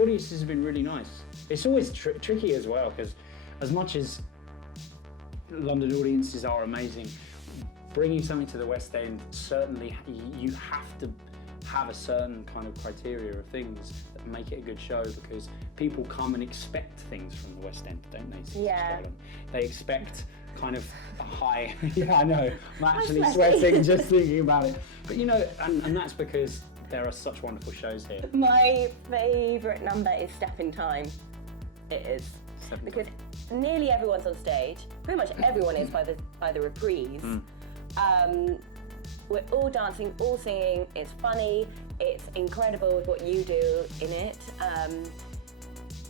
audiences have been really nice. It's always tricky as well, because as much as London audiences are amazing, bringing something to the West End, certainly you have to have a certain kind of criteria of things that make it a good show, because people come and expect things from the West End, don't they? Yeah. They expect kind of a high, yeah, I know, I'm actually sweating just thinking about it. But you know, and that's because there are such wonderful shows here. My favourite number is Step in Time. It is. Because nearly everyone's on stage, pretty much everyone is by the reprise. We're all dancing, all singing, it's funny, it's incredible with what you do in it.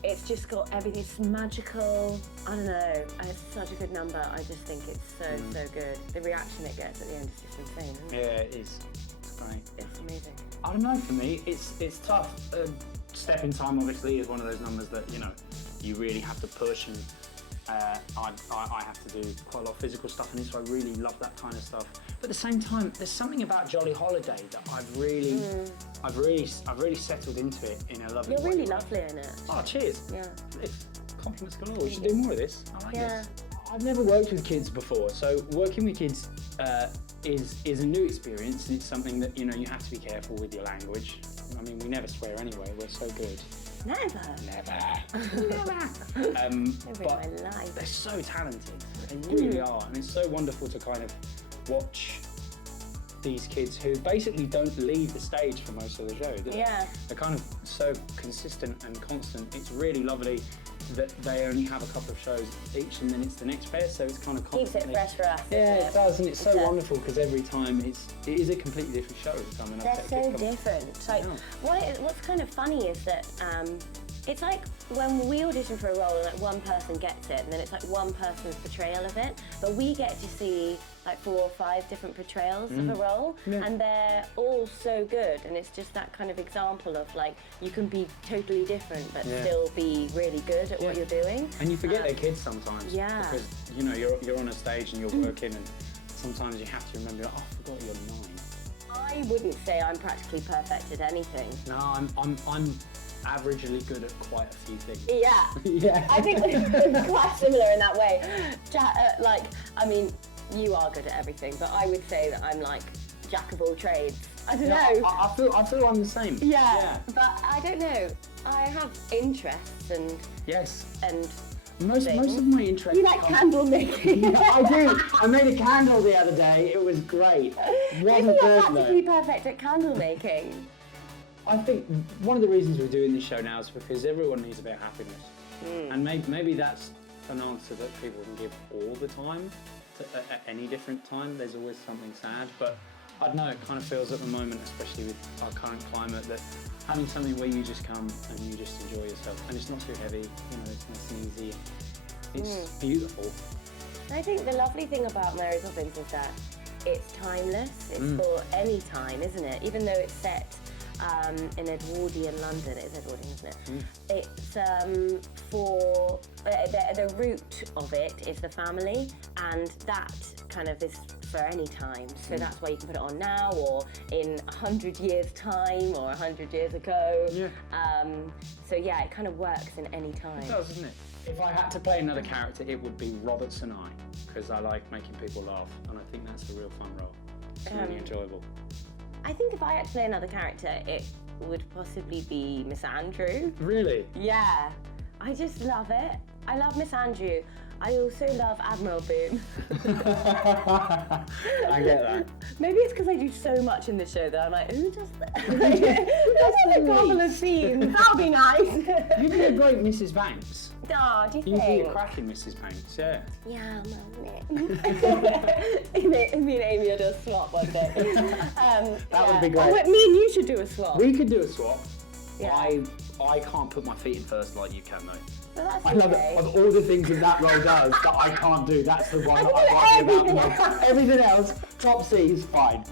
It's just got everything, it's magical, I don't know, it's such a good number. I just think it's so good. The reaction it gets at the end is just insane, isn't it? Yeah, it is. It's great. It's amazing. I don't know, for me, it's tough. Step in Time obviously is one of those numbers that, you know, you really have to push, and I have to do quite a lot of physical stuff in it, so I really love that kind of stuff. But at the same time, there's something about Jolly Holiday that I've really settled into it in a lovely way. You're really lovely in it. Oh, cheers. Yeah. Compliments galore. We should do more of this. I like Yeah. this. I've never worked with kids before, so working with kids is a new experience, and it's something that, you know, you have to be careful with your language. I mean, we never swear anyway, we're so good. Never. But my life. they're so talented, they really are, and it's so wonderful to kind of watch these kids who basically don't leave the stage for most of the show. They're kind of so consistent and constant. It's really lovely that they only have a couple of shows each, and then it's the next pair, so it's kind of constantly... Keeps it fresh for us. Yeah, it does, and it's so wonderful, because every time it is a completely different show every time. And They're so different. Like, what's kind of funny is that it's like when we audition for a role and like one person gets it, and then it's like one person's portrayal of it, but we get to see like 4 or 5 different portrayals of a role, and they're all so good, and it's just that kind of example of like, you can be totally different but still be really good at what you're doing. And you forget they're kids sometimes. Yeah. Because, you know, you're on a stage and you're working, and sometimes you have to remember, oh, I forgot you're 9. I wouldn't say I'm practically perfect at anything. No, I'm averagely good at quite a few things. Yeah. Yeah. I think we're quite similar in that way. Like, I mean, you are good at everything, but I would say that I'm like jack of all trades. I don't know. I feel I'm the same. Yeah, but I don't know. I have interests and Most of my interests. you like candle making. Yeah, I do. I made a candle the other day. It was great. I think you're practically perfect at candle making. I think one of the reasons we're doing this show now is because everyone needs a bit of happiness, and maybe that's an answer that people can give all the time. At any different time, there's always something sad, but I don't know, it kind of feels at the moment, especially with our current climate, that having something where you just come and you just enjoy yourself, and it's not too heavy, you know, it's nice and easy, it's beautiful. I think the lovely thing about Mary Poppins is that it's timeless, it's for any time, isn't it? Even though it's set in Edwardian London, it is Edwardian, isn't it? It's for the root of it is the family, and that kind of is for any time. So that's why you can put it on now, or in 100 years' time, or 100 years ago. Yeah. So yeah, it kind of works in any time. It does, doesn't it? If I had to play another character, it would be Robertson I, because I like making people laugh, and I think that's a real fun role. It's really enjoyable. I think if I had to play another character, it would possibly be Miss Andrew. Really? Yeah, I just love it. I love Miss Andrew. I also love Admiral Boone. I get that. Maybe it's because I do so much in the show that I'm like, who does that? Just like a couple of scenes. That'll be nice. You'd be a great Mrs. Banks. Oh, do you You'd think? be a cracking Mrs. Banks, yeah. Yeah, me and Amy will do a swap one day. That would be great. Oh, me and you should do a swap. We could do a swap. Yeah. I can't put my feet in first like you can, though. Well, that's I love it. Of all the things that role does that I can't do, that's the one that I like about the most. Everything else, top C's, fine.